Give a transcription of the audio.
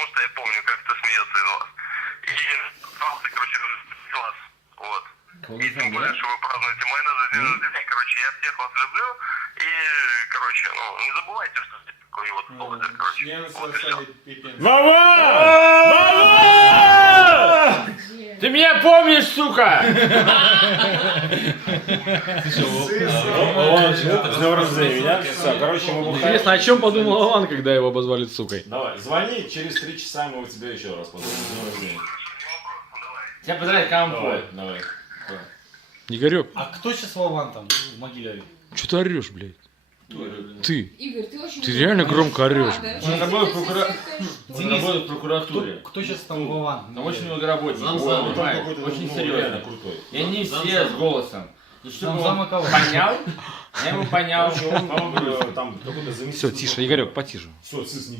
потому что я помню, как ты смеется из вас. И остался, короче, вас. Вот. И тем более, что вы празднуете мой день рождения. Короче, я всех вас люблю. И, короче, ну, не забывайте, что ты такой вот лузер, короче. Вот и все. Вова! Вова! Ты меня помнишь, сука? С днем рождения меня. Все, короче, мы бухаем. Интересно, о чем подумал Вован, когда его обозвали сукой? Давай, звони, через 3 часа мы у тебя еще раз позвоним. С днем рождения. Тебя поздравляю, компот. Давай. Игорек, А кто сейчас Вован там в могиле? что ты орешь, блядь? Ты. Игорь, ты очень... Ты реально громко орешь. Он работает в прокуратуре. Кто сейчас там Вован? Там очень много работников. Очень серьезно. Крутой. И они все с голосом. И чтобы Зама он кого? понял, я ему понял. Там какой-то заместитель. Все, тише, Игорек, потише. Все, цис не